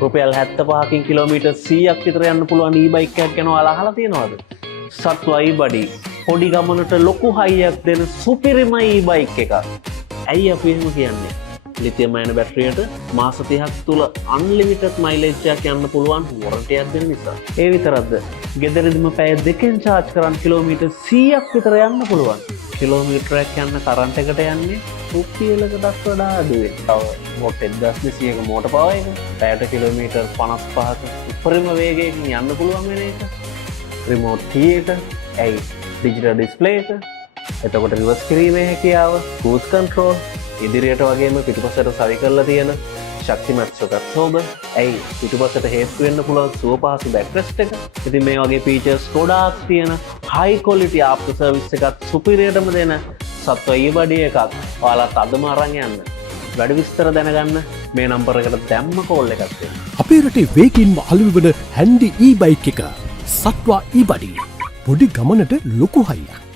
රුපියල් 75කින් කිලෝමීටර් 100ක් විතර යන්න පුළුවන් e-bike එකක් ගැන ඔයාලා අහලා තියෙනවද? සත්වා e-body පොඩි ගමනට ලොකු හයියක් දෙන සුපිරිම e-bike එකක්. ඇයි අපි එහෙම කියන්නේ? ලිතියම් අයන බැටරියට මාස 30ක් තුල අන්ලිමිටඩ් මයිලේජ් එකක් යන්න පුළුවන් වොරන්ටි එකක් දෙන නිසා. ඒ විතරක්ද? ගෙදරදීම පැය දෙකෙන් charge කරන් කිලෝමීටර් 100ක් විතර යන්න පුළුවන්. කිලෝමීටරයක් යන්න කරන්ට් එකට යන්නේ රුපියලකටත් වඩා අඩුවෙන්. තව වොට් 1200ක මෝටර් පවර් එක පැයට කිලෝමීටර් 55ක උපරිම වේගයකින් යන්න පුළුවන් වෙන එක. රිමෝට් කී එක, ඇයි ඩිජිටල් ඩිස්ප්ලේ එක, එතකොට රිවර්ස් කිරීමේ හැකියාව, cruise control, ඉදිරියට වගේම පිටුපසට සවි කරලා තියෙන ශක්තිමත් සොකට් සෝබර්, ඇයි පිටුපසට හේතු වෙන්න පුළුවන් සුව පහසු බෑක්රෙස්ට් එක. ඉතින් මේ වගේ ෆීචර්ස් ගොඩාක් තියෙන high quality after service එකක් සුපිරියටම දෙන සත්ව e-body එකක් ඔයාලත් අදම අරන් යන්න. වැඩි විස්තර දැනගන්න මේ නම්බර එකට දැම්ම කෝල් එකක් දෙන්න. අපේ රටේ වේගින්ම අලුවිවන හැන්ඩි e-bike එක සත්වා e-body පොඩි ගමනට ලොකු හයියක්.